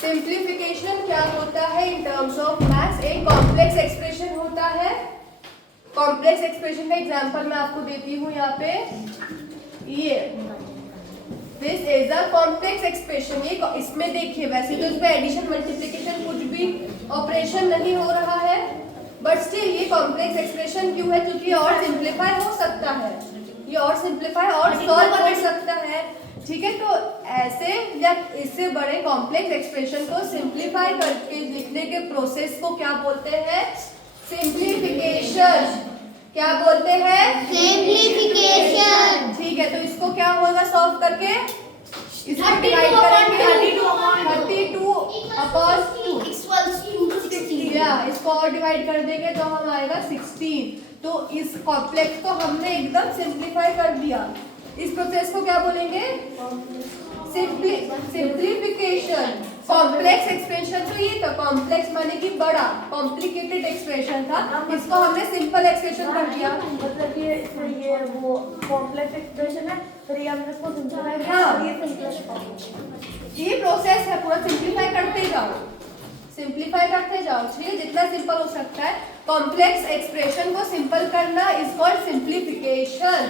Simplification क्या होता है इन टर्म्स ऑफ मैथ्स? एक कॉम्प्लेक्स एक्सप्रेशन होता है। कॉम्प्लेक्स एक्सप्रेशन का एग्जांपल मैं आपको देती हूँ यहाँ पे। ये this is a complex expression. ये इसमें देखिए, वैसे तो इसमें एडिशन मल्टीप्लिकेशन कुछ भी ऑपरेशन नहीं हो रहा है, बट स्टिल ये कॉम्प्लेक्स एक्सप्रेशन क्यों है? क्योंकि और सिंप्लीफाई हो सकता है, ये और सिंप्लीफाई और सॉल्व हो सकता है। ठीक है, तो ऐसे या इससे बड़े कॉम्प्लेक्स एक्सप्रेशन को सिंप्लीफाई करके लिखने के प्रोसेस को क्या बोलते हैं? सिंप्लीफिकेशन। क्या बोलते हैं? सिंप्लीफिकेशन। ठीक है, तो इसको क्या होगा सॉल्व करके? इसको डिवाइड करेंगे 32/2 या इसको और डिवाइड कर देंगे तो हम आएगा 16। तो इस कॉम्प्लेक्स को हमने एकदम सिंप्लीफाई कर दिया। इस प्रोसेस को क्या बोलेंगे? सिंप्लीफिकेशन। कॉम्प्लेक्स एक्सप्रेशन तो ये था, कॉम्प्लेक्स माने कि बड़ा, कॉम्प्लिकेटेड एक्सप्रेशन था, इसको हमने सिंपल एक्सप्रेशन कर दिया। मतलब ये वो कॉम्प्लेक्स एक्सप्रेशन है, फिर ये हमने इसको सिंप्लीफाई किया। हाँ। ये सिंपल ये प्रोसेस है, पूरा सिंप्लीफाई करते जाओ, सिंप्लीफाई करते जाओ। ठीक है, जितना सिंपल हो सकता है। कॉम्प्लेक्स एक्सप्रेशन को सिंपल करना इज कॉल्ड सिंप्लीफिकेशन।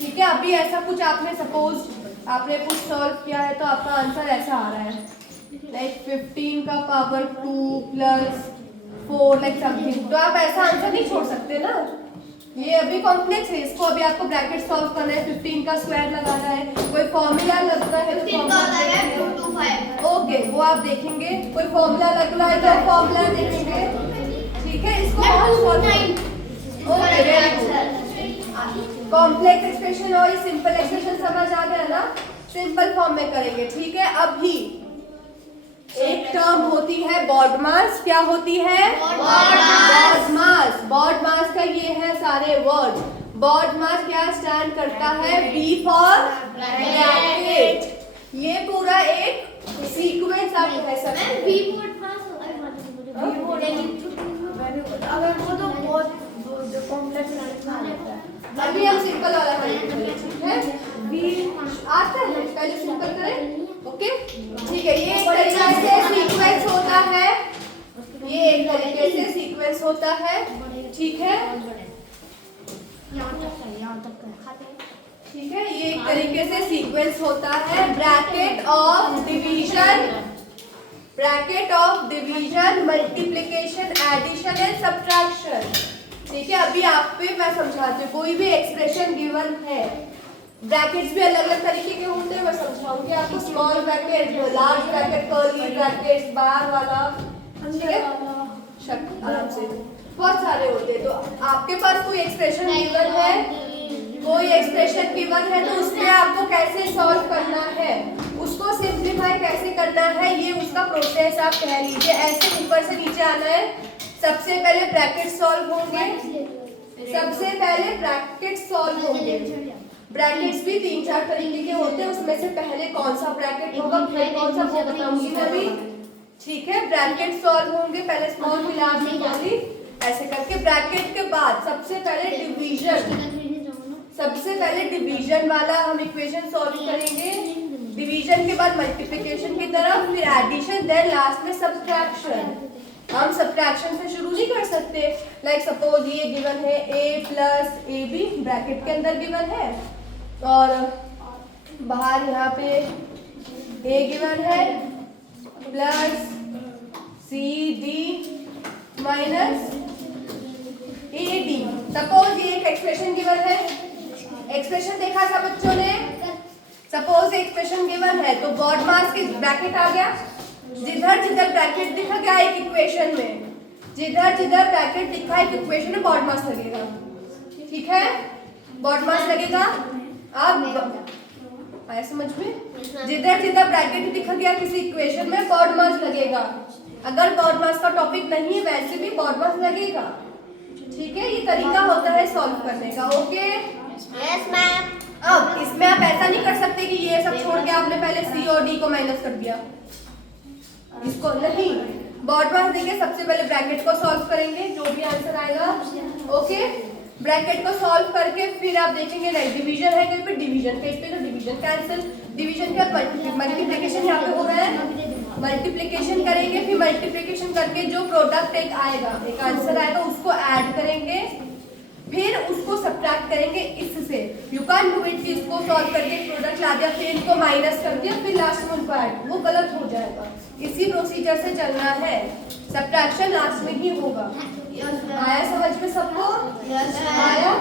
ठीक है, अभी ऐसा कुछ आपने सपोज आपने कुछ सॉल्व किया है तो आपका आंसर ऐसा आ रहा है, लाइक 15 का पावर 2 प्लस 4 लाइक समथिंग। तो आप ऐसा आंसर नहीं छोड़ सकते ना, ये अभी कॉम्प्लेक्स है, इसको अभी आपको ब्रैकेट सॉल्व करना है, 15 का स्क्वायर लगाना है, कोई फॉर्मूला लगता है तो ओके वो आप देखेंगे, कोई फॉर्मूला लग रहा है तो फॉर्मूला देखेंगे। ठीक है, इसको कॉम्प्लेक्स एक्सप्रेशन और सिंपल एक्सप्रेशन समझ आ गया ना? सिंपल फॉर्म में करेंगे। ठीक है, अभी एक टर्म होती है BODMAS। क्या होती है? BODMAS। BODMAS का ये है सारे वर्ड। BODMAS क्या स्टैंड करता है? B for bracket. ये पूरा एक सीक्वेंस आप कह सकते हैं। अगर वो तो बहुत जो कॉम्प्लेक्स है। अभी हम सिंपल वाला करेंगे। ठीक है, बी आता है, पहले सिंपल करें। ओके, ठीक है, ये एक तरीके से सीक्वेंस होता है, ये एक तरीके से सीक्वेंस होता है। ठीक है, ठीक है, ये एक तरीके से सीक्वेंस होता है। Bracket of division, multiplication, addition and subtraction. ठीक है, अभी आप पे मैं समझाती हूँ। कोई भी एक्सप्रेशन गिवन है, ब्रैकेट्स भी अलग अलग तरीके के होते हैं, मैं समझाऊंगी आपको। Small bracket, large bracket, curly bracket, bar वाला। ठीक है, आराम से बहुत सारे होते हैं। तो आपके पास कोई एक्सप्रेशन गिवन है, तो उसमें आपको कैसे सॉल्व करना है, उसको सिंप्लीफाई कैसे करना है, ये उसका प्रोसेस आप कह लीजिए। ऐसे ऊपर से नीचे आना है। सबसे पहले ब्रैकेट सॉल्व होंगे, ब्रैकेट्स भी 3-4 तरीके के होते हैं, उसमें से पहले कौन सा ब्रैकेट होगा फिर कौन सा वो बताऊंगी मैं भी। ठीक है, ब्रैकेट सॉल्व होंगे, पहले स्मॉल फिर लार्ज फिर कर्ली, ऐसे करके। ब्रैकेट के बाद सबसे पहले डिवीजन वाला हम इक्वेशन सॉल्व करेंगे। डिवीजन के बाद मल्टीप्लिकेशन की तरफ, फिर एडिशन, देन लास्ट में सब्ट्रैक्शन। हम सब्ट्रैक्शन से शुरू नहीं कर सकते। लाइक सपोज ये गिवन है a plus A B, bracket के अंदर गिवन है, और बाहर यहाँ पे a गिवन है plus C D minus A D. Suppose ये एक एक्सप्रेशन गिवन है, एक्सप्रेशन देखा था बच्चों ने? सपोज एक्सप्रेशन गिवन है तो BODMAS के ब्रैकेट आ गया, जिधर जिधर ब्रैकेट दिखा गया एक इक्वेशन में, जिधर जिधर ब्रैकेट दिखा एक इक्वेशन में BODMAS लगेगा। ठीक है, BODMAS लगेगा। अब आया समझ में? जिधर जिधर ब्रैकेट दिखा गया किसी इक्वेशन में BODMAS लगेगा। अगर BODMAS का टॉपिक नहीं है वैसे भी BODMAS लगेगा। ठीक है, ये तरीका होता है सॉल्व करने का। Okay, yes ma'am. अब इसमें आप ऐसा नहीं कर सकते कि ये सब छोड़ के आपने पहले सी और डी को माइनस कर दिया, इसको नहीं। BODMAS देंगे, सबसे पहले ब्रैकेट को सॉल्व करेंगे, जो भी आंसर आएगा। ओके, ब्रैकेट को सॉल्व करके फिर आप देखेंगे नहीं डिवीजन है कहीं पे, डिवीजन कहीं पे, तो डिवीजन कैंसिल, डिवीजन के बाद मल्टीप्लिकेशन यहाँ मल्टीप्लिकेशन करेंगे, फिर मल्टीप्लिकेशन करके जो प्रोडक्ट एक आएगा, एक आंसर आएगा, उसको ऐड करेंगे, फिर उसको सब्ट्रैक्ट करेंगे इससे। यू कैन डू इट कि इसको सॉल्व करके प्रोडक्ट ला दिया, फिर इनको माइनस कर दिया, फिर लास्ट में उनको ऐड, वो गलत हो जाएगा। इसी प्रोसीजर से चलना है, सब्ट्रैक्शन लास्ट में ही होगा। आया समझ में सबको? आया?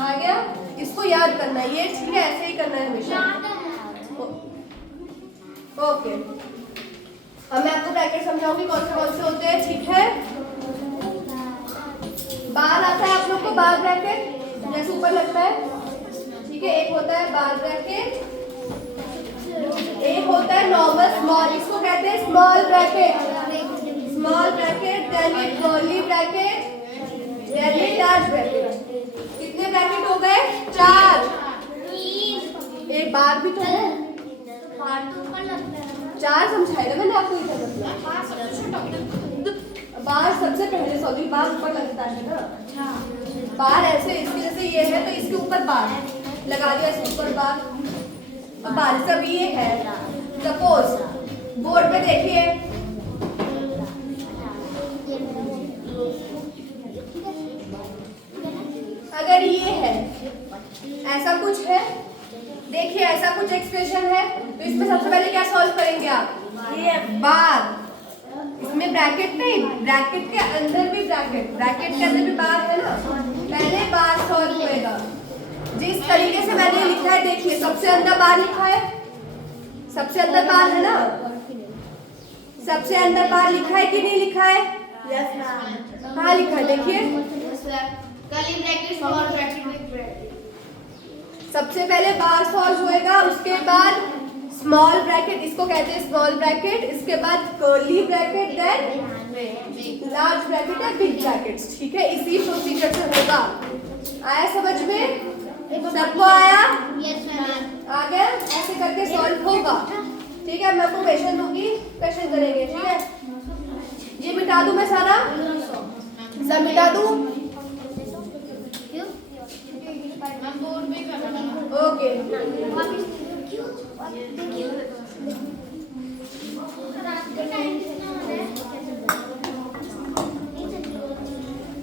आ गया? इसको याद करना है, ये ठीक है, ऐसे ही करना है हमेशा। ओके, अब मैं आपको ब्रैकेट समझाऊंगी कौन से होते हैं, ठीक है? बार आता है आप लोग को, बार ब्रैकेट जैसे ऊपर लगता है, ठीक है? एक होता है बार ब्रैकेट, एक होता है नॉर्मल स्मॉल, इसको कहते हैं small bracket, small bracket, then ये कर्ली ब्रैकेट, देन ये लार्ज ब्रैकेट। कितने ब्रैकेट हो गए? 4। एक बार भी तो है, 4 समझाया मैंने आपको, इधर मतलब बार सबसे पहले सॉरी बार ऊपर लगता है ना, बार ऐसे इसके जैसे ये है तो इसके ऊपर बार लगा दिया, इसके ऊपर बार, अब बार सब ये है। सपोज बोर्ड पे देखिए, अगर ये है, ऐसा कुछ है, देखिए ऐसा कुछ एक्सप्रेशन है, तो इसमें सबसे पहले क्या सॉल्व करेंगे आप? ये बार, इसमें ब्रैकेट नहीं, ब्रैकेट के अंदर भी ब्रैकेट के अंदर भी बार है ना, पहले बार सॉल्व होएगा। जिस तरीके से मैंने लिखा है देखिए, सबसे अंदर बार लिखा है, सबसे अंदर बार है ना, सबसे अंदर बार लिखा है कि नहीं लिखा है? कहाँ लिखा है देखिए, सबसे पहले बार सॉल्व होएगा, उसके बाद स्मॉल ब्रैकेट, इसको कहते हैं स्मॉल ब्रैकेट, इसके बाद curly bracket, then large bracket या बिग ब्रैकेट्स, ठीक है? इसी प्रोसीजर से होगा। आया समझ में? सबको आया? आ गया? ऐसे करके सॉल्व होगा, ठीक है? मैं आपको क्वेश्चन दूंगी, क्वेश्चन करेंगे, ठीक है? ये मिटा दूं मैं सारा, सब मिटा दूं? ओके,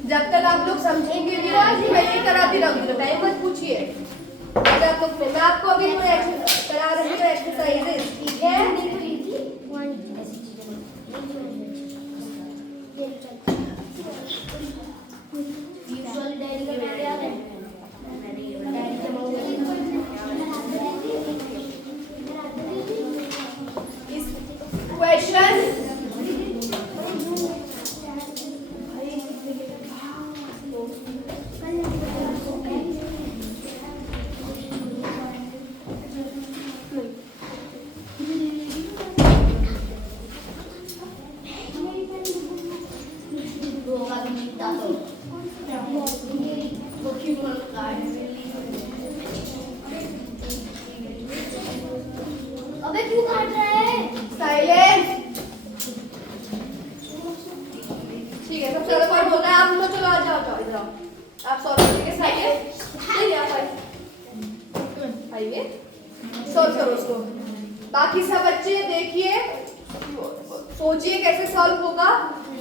जब तक आप लोग समझेंगे नहीं ना, मैं ये कराती रहूंगी, टाइम मत पूछिए। मैं आपको अभी करा रही हूँ एक्सरसाइजेस, ठीक है? क्वेश्चन अबे क्यों काट रहा है? साइलेंस, ठीक है? सबसे ज्यादा कौन बोल रहा है? आप लोग चलो आ जाओ, इधर आओ, आप सॉल्व करेंगे। साइलेंस, नहीं आप आइए, सॉल्व करो उसको। बाकी सब बच्चे देखिए, सोचिए कैसे सॉल्व होगा।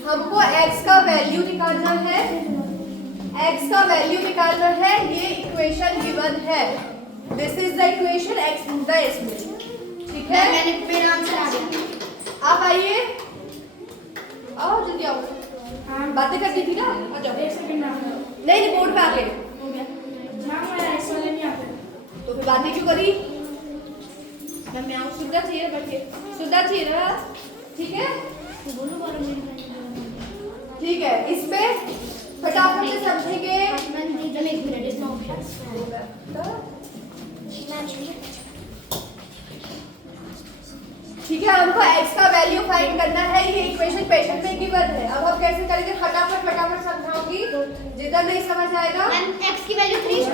हमको x का वैल्यू निकालना है, x का वैल्यू निकालना है, ये इक्वेशन गिवन है, this is the equation x in the इसमें, ठीक है? मैंने मेरा आंसर आ गया। आप आइए, आओ जल्दी आओ, बातें करनी थी ना, आ जाओ। नहीं बोर्ड पे आके तो फिर बातें क्यों करी? मैं आऊँ, सुविधा चाहिए, बैठिए, सुविधा चाहिए ना, ठीक है? ठीक है, इस पे फटाफट से समझेंगे। ठीक है, हमको x का वैल्यू फाइंड करना है, ये इक्वेशन क्वेश्चन में गिवन है। अब हम कैसे करेंगे? फटाफट समझाऊंगी, जितना नहीं समझ आएगा। x की value 3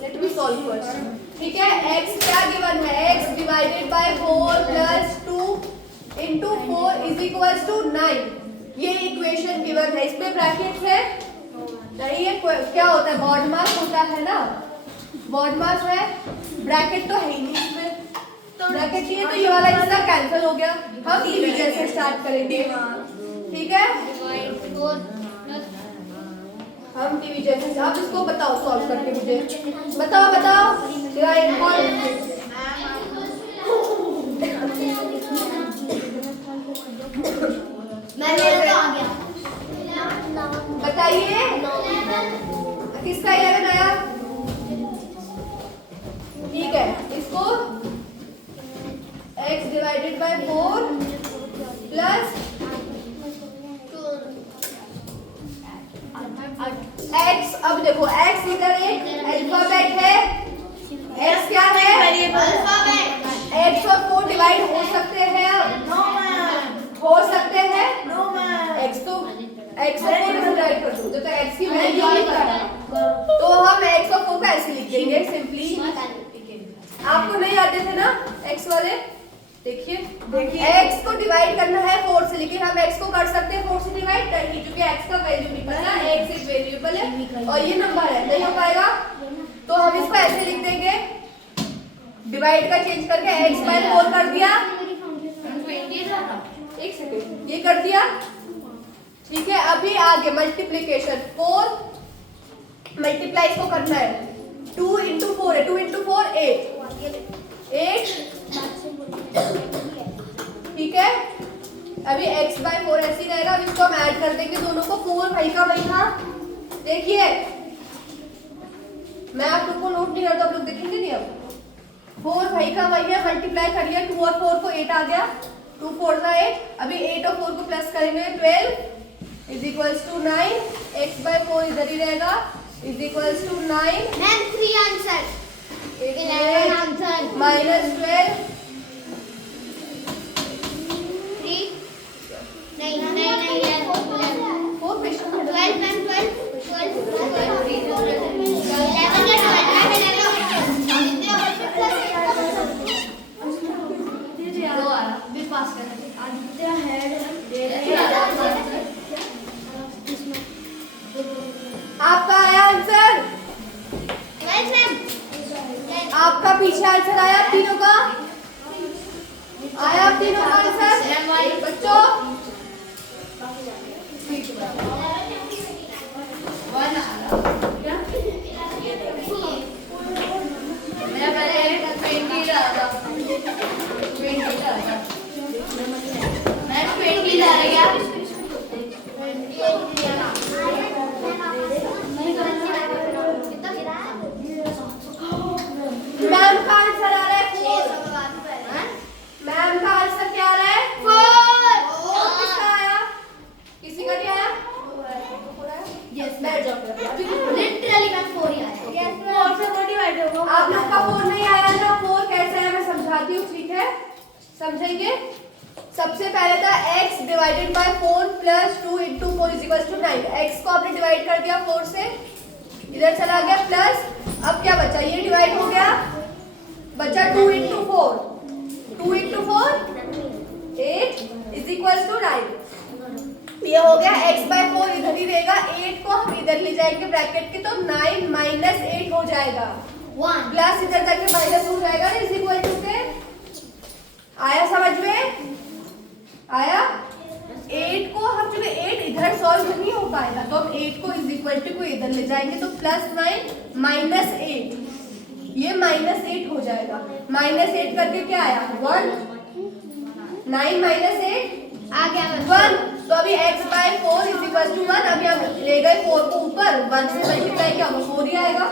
let me solve first, ठीक है? x क्या गिवन है? x divided by 4 plus 2 into 4 is equals to 9, ये इक्वेशन गिवन है। इसमें ब्रैकेट है नहीं, ये क्या होता है? बॉड मास होता है ना, बॉड मास है, ब्रैकेट तो है ही नहीं इसमें, ब्रैकेट चाहिए तो ये वाला हिस्सा कैंसिल हो गया। हम डिवीजन से स्टार्ट करेंगे, ठीक है? हम डिवीजन से, आप इसको बताओ सॉल्व करके मुझे बताओ डिवाइड कौन। मेरा तो आ गया। बताइए किसका 11 आया? ठीक है, इसको x divided by 4 plus x। अब देखो x इधर एक अल्फाबेट है, x क्या है? अल्फाबेट। x और 4 डिवाइड हो सकते हैं? हो सकते हैं। x तो x और 4 डिवाइड कर दो तो x की वैल्यू क्या है? तो हम x और 4 का ऐसे लिख देंगे सिंपली। आपको नहीं आते थे ना x वाले? देखिए x को डिवाइड करना है 4 से, लेकिन हम x को कर सकते हैं 4 से डिवाइड नहीं, क्योंकि x का वैल्यू नहीं पता, x एक वेरिएबल है और ये नंबर है, नहीं हो पाएगा। तो हम इसको ऐसे लिख देंगे, डिवाइड का चेंज करके x बाय 4 कर दिया। एक सेकंड, ये कर दिया, ठीक है। अभी आगे मल्टीप्लिकेशन, 4 मल्टीप्लाई इसको करना है, 2 into 4 है, 2 into 4 8, ठीक है। अभी x बाय 4 ऐसे ही रहेगा। अब इसको हम ऐड कर देंगे दोनों को, 4 भाई का वही था। देखिए मैं आप लोग को नोट नहीं करता, आप लोग देखेंगे नहीं। अब 4 भाई का वही है, मल्टीप्लाई करिए, 2 और 4 को 8 आ गया, 2 4 का 8। अभी 8 और 4 को प्लस करेंगे 12 is equals to 9, x by 4 इधर ही रहेगा is equals to 9। Ma'am 3 answer, 11 answer minus 12 3 नहीं है 4 क्वेश्चन 12 मैम 12 11 या 12 पास कर आदित्य आपका आया आंसर, आपका पीछे आंसर आया तीनों का, आया तीनों का आंसर बच्चों। मेरा पहले 20 रहा था, 20 रहा था, मैं 20 ला रहा था। मैम का आंसर आ रहा है 4। मैम का आंसर क्या आ रहा है? 4। किसका आया? किसी का नहीं आया? यस, बैठ जाओ। लिटरली मैं 4 ही आया। 4 से 4 डिवाइड होगा। आप लोग का 4 नहीं आया ना, 4 कैसे है मैं समझाती हूँ, ठीक है? समझेंगे? सबसे पहले था x divided by 4 plus 2 into 4 is equal to 9। x को आपने डिवाइड कर दिया 4 से, इधर चला गया प्लस, अब क्या बचा? ये डिवाइड हो गया, बचा 2 into 4, 2 into 4 8 is equal to 9। ये हो गया x बाय 4 इधर ही रहेगा, 8 को हम इधर ले जाएंगे ब्रैकेट के, तो 9 माइनस 8 हो जाएगा, 1 प्लस इधर जाके माइनस हो जाएगा ना, इज इक्वल टू से। आया समझ में? आया? 8 को हम चलो 8 इधर सॉल्व नहीं हो पाएगा, तो हम 8 को इज इक्वल टू को इधर ले जाएंगे, तो प्लस 9 माइनस 8, ये माइनस 8 हो जाएगा। माइनस 8 करके क्या आया? 1। 9 माइनस 8 आ गया 1। तो अभी x by 4 is equal to 1। अभी हम ले गए 4 को ऊपर, 1 से मल्टीप्लाई क्या होगा? 4 ही आएगा।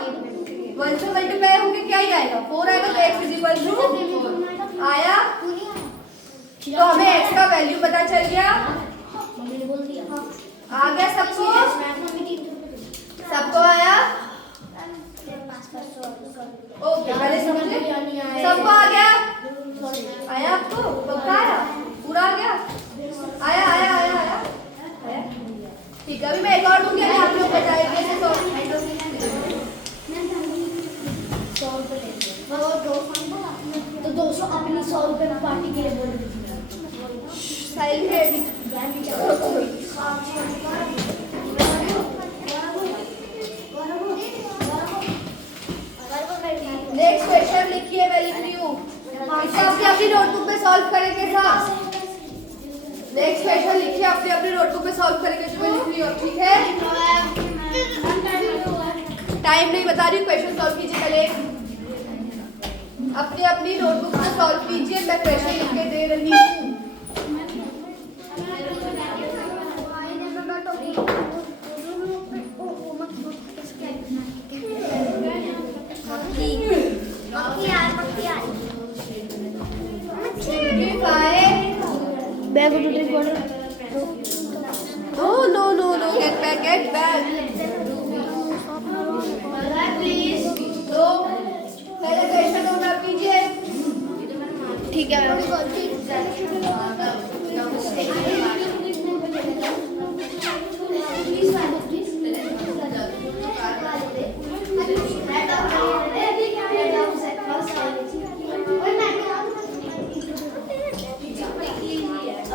1 से मल्टीप्लाई होंगे क्या ही आएगा? 4 आएगा, तो x इज इक्वल टू आया। तो हमें x का वैल्यू पता चल गया, आ गया सबको? सबको आया? ओके, पहले समझे? सबको आ गया? आया आपको? पक्का आया? पूरा आ गया? आया आया आया आया आया? ठीक है, अभी मैं एक और दूंगी, आप लोग बताएंगे कैसे तो 200 अपनी 100 रुपए पार्टी के लिए बोल रही थी। नेक्स्ट क्वेश्चन लिखिए, मैं लिख रही हूँ। इसका सॉल्व करेंगे सब। नेक्स्ट क्वेश्चन लिखिए अपनी अपनी नोटबुक में, सॉल्व करेंगे जो मैं लिख रही हूँ, ठीक है? टाइम नहीं बता रही, क्वेश्चन सॉल्व कीजिए पहले। अपनी अपनी नोटबुक में सॉल्व कीजिए, मैं क्वेश्चन लिख के दे रही हूँ। बैग उठे बोल। No, get back. प्लीज तो पहले क्वेश्चन नोट आप कीजिए। ठीक है मैम।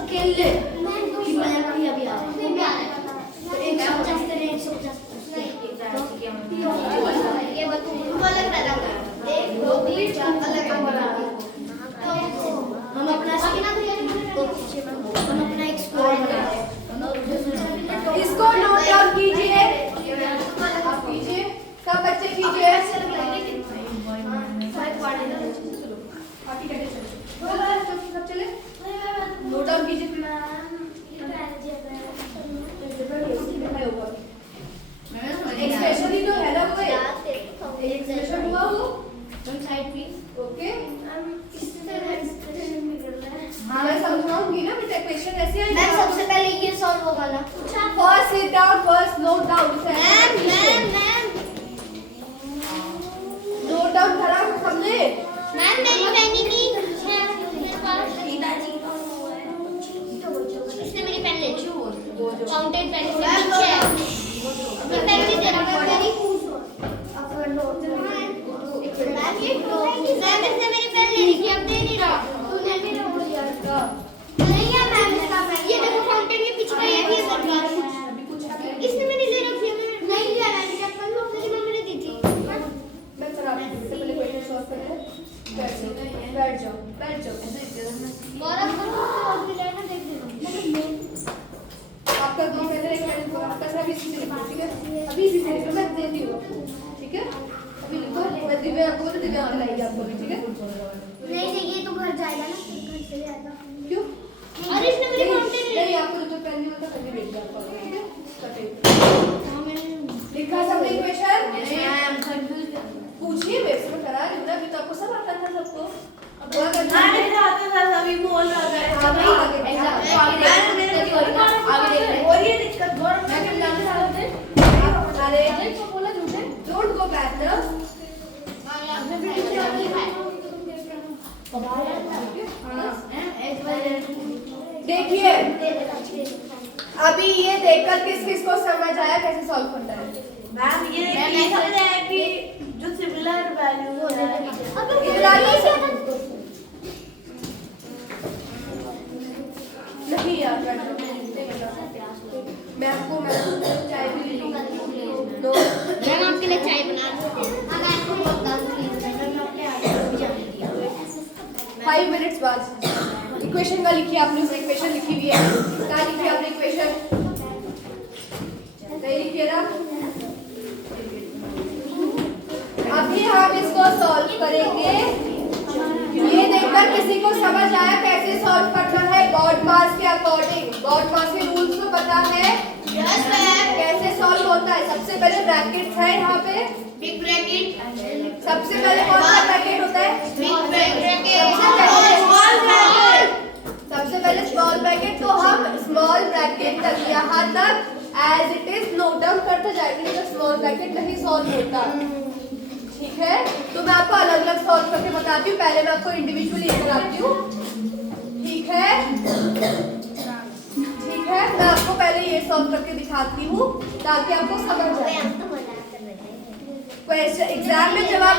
अकेले हम अपना एक्सप्लोर बनाएंगे। इसको नोट डाउन कीजिए, आप कीजिए, सब बच्चे कीजिए। सब चले नोट डाउन कीजिए। एक्सप्रेशन ही तो है ना, वो एक्सप्रेशन हुआ वो। ओके हाँ मैं समझाऊंगी ना बेटा, क्वेश्चन ऐसे आएगा। मैम सबसे पहले ये सॉल्व होगा ना। First sit down, first note down. Ma'am note down करा हमने। मैम मेरी पेन ही नहीं है मेरे पास। इसने मेरी पेन ले ली। काउंटेड पेन से पीछे है। मैं पेन नहीं दे रहा मेरी। मैम इसने मेरी पेन ले ली थी, अब दे नहीं रहा। तूने भी लो लिया इसका। नहीं है मैम इसका पेन। ये देखो काउंटेड के पीछे का ये भी है सरकार। इसने मैंने ले रखी है। मैंने नहीं लिया, मैंने चप्पल लो मेरी मम्मी ने दी थी। मैं सर आपसे पहले क्वेश्चन सॉल्व करें। बैठ जाओ। गौरव को और भी लेना देख लो। आपका दो पहले एक मिनट को आपका सर अभी इसी से लिखो, ठीक है? अभी इसी से लिखो, मैं देती हूँ आपको, ठीक है? अभी लिखो, मैं दिव्या आपको तो दिव्या आपको लाएगी आपको भी, ठीक है? नहीं ये तो घर जाएगा ना, घर से ले आता। क्यों? अरे इसने मेरी काउंटेड नहीं आपको जो पेन नहीं होता पेन भेज दिया आपको, ठीक है? लिखा सबने क्वेश्चन? पूछिए मेरे से, मैं करा रही हूँ ना, अभी तो आपको सब आता था सबको। अब हुआ करना है। अभी बोल रहा है। हाँ भाई आगे और ये दिक्कत गौरव मैं क्या नाम डाल दे। अरे बोला झूठे, डोंट गो बैक ना। देखिए अभी ये देखकर किस किस को समझ आया कैसे सॉल्व करना है? मैम ये समझ आया कि जो सिमिलर वैल्यूज होते हैं। नहीं यार मैं आपको चाय भी ले लूंगी। मैं आपके लिए चाय बना रही हूँ। 5 मिनट्स बाद इक्वेशन का लिखिए आपने, उसे इक्वेशन लिखी हुई है। क्या लिखी आपने इक्वेशन? नहीं लिखिए ना। अभी हम इसको सॉल्व करेंगे। ये देखकर किसी को समझ आया कैसे सॉल्व करना है गॉड मास के अकॉर्डिंग? गॉड मास के रूल्स को पता है? Yes ma'am. कैसे सॉल्व होता है? सबसे पहले ब्रैकेट्स है यहाँ पे, बिग ब्रैकेट। सबसे पहले कौन सा ब्रैकेट होता है? Big bracket. सबसे पहले स्मॉल ब्रैकेट, तो हम स्मॉल ब्रैकेट तक यहाँ तक as it is note down करते जाएंगे, तो स्मॉल ब्रैकेट नहीं सॉल्व होता, ठीक है? तो मैं आपको अलग अलग सॉल्व करके बताती हूँ, पहले मैं आपको इंडिविजुअली कराती हूँ, ठीक है? ठीक है, मैं आपको पहले ये सॉल्व करके दिखाती हूँ ताकि आपको समझ आए। क्वेश्चन एग्जाम में जब आप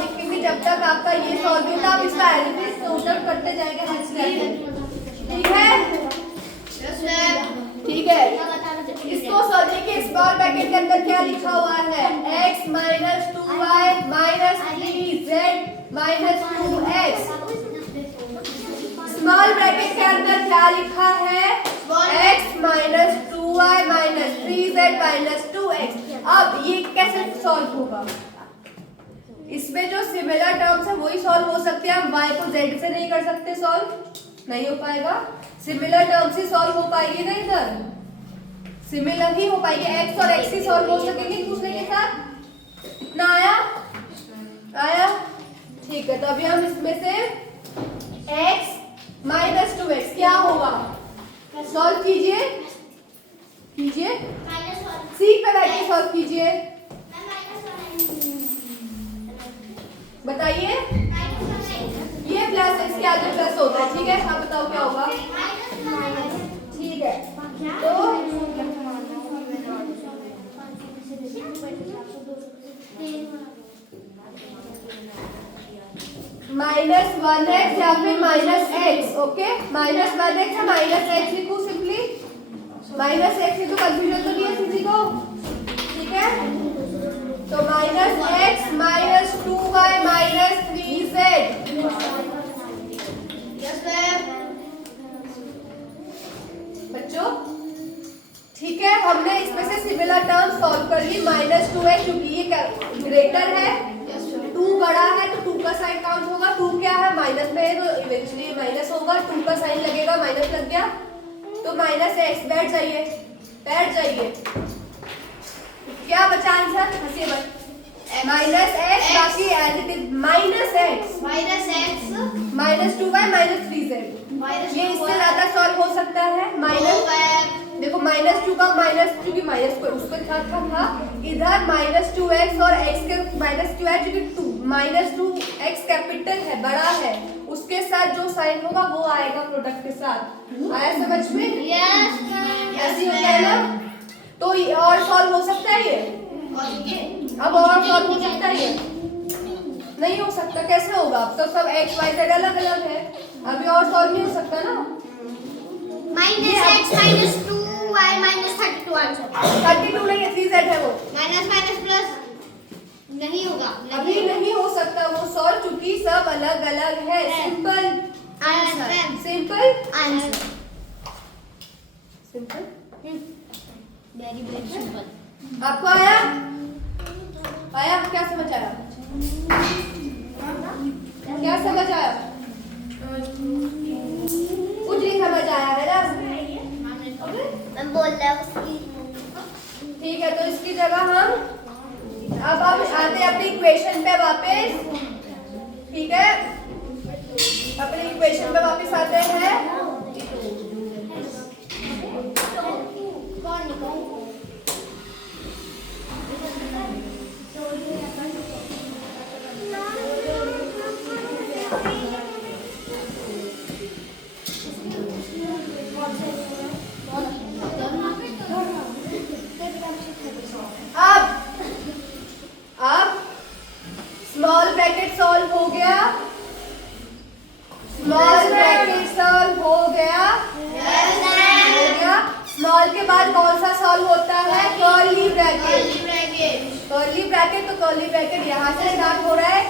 लिखेंगे, जब तक आपका ये सॉल्व होता आप इसका एलिमेंट नोट डाउन करते जाएंगे, ठीक है? ठीक है, इसको सोचिए स्मॉल ब्रैकेट के अंदर क्या लिखा हुआ है? x - 2y - 3z minus 2x। Small bracket के अंदर क्या लिखा है? x minus 2y minus 3z minus 2x। अब ये कैसे सॉल्व होगा? इसमें जो सिमिलर टर्म्स है वही सॉल्व हो सकते हैं। हम y को z से नहीं कर सकते सॉल्व, नहीं हो पाएगा। सिमिलर टर्म्स ही सॉल्व हो पाएगी ना, इधर सिमिलर ही हो पाएगी। x और x ही सॉल्व हो सकेंगे दूसरे के साथ। इतना आया? ठीक है, तो अभी हम इसमें से x माइनस 2x क्या होगा? सॉल्व कीजिए सी पे बैठिए, सॉल्व कीजिए, बताइए। ये प्लस x के आगे प्लस होता है, ठीक है। हाँ बताओ क्या होगा? ठीक है, तो माइनस 1x या फिर minus x। Okay, minus 1x या माइनस x लिखूं सिंपली। माइनस x लिखो, कंफ्यूजन तो नहीं है किसी को, ठीक है। तो minus x minus 2y minus 3z। बच्चों ठीक है, हमने इसमें से सिमिलर टर्म सॉल्व कर ली। माइनस 2x क्योंकि ये ग्रेटर है, 2 बड़ा है तो 2 का साइन काउंट होगा। 2 क्या है? माइनस में है तो इवेंचुअली माइनस होगा। 2 का साइन लगेगा, माइनस लग गया तो माइनस x। बैठ जाइए। क्या बचा आंसर? हंसिए मत। माइनस x, बाकी as it is minus x minus 2y minus 3z। ये इससे ज्यादा सॉल्व हो सकता है। माइनस देखो, माइनस 2 का माइनस, क्योंकि माइनस को उसको था इधर माइनस 2x और x के माइनस 2 है क्योंकि 2 माइनस 2x कैपिटल है, बड़ा है, उसके साथ जो साइन होगा वो आएगा प्रोडक्ट के साथ। आया समझ में? यस ऐसे होता है ना। तो ये और सॉल्व हो सकता है ये? अब और सॉल्व हो सकता है ये? नहीं हो सकता। कैसे होगा? अब तो सब x y z अलग अलग है, अभी और सॉल्व नहीं हो सकता ना। Minus x minus 2y minus 32 answer. 32 नहीं है, 3z है वो। माइनस माइनस प्लस नहीं होगा, अभी नहीं हो सकता वो सॉल्व, क्योंकि सब अलग अलग है। Simple answer simple very very simple. आपको आया? क्या समझ आया? क्या समझ आया? कुछ नहीं समझ आया है ना? मैं बोल रहा हूँ। ठीक है, तो इसकी जगह हम अब आते हैं अपनी इक्वेशन पे वापस। ठीक है, अपनी इक्वेशन पे वापस आते हैं। अब स्मॉल ब्रैकेट सॉल्व हो गया। स्मॉल ब्रैकेट सॉल्व हो गया। स्मॉल के बाद कौन सा सॉल्व होता है? Curly bracket. कर्ली ब्रैकेट, तो कर्ली ब्रैकेट यहाँ से स्टार्ट हो रहा है।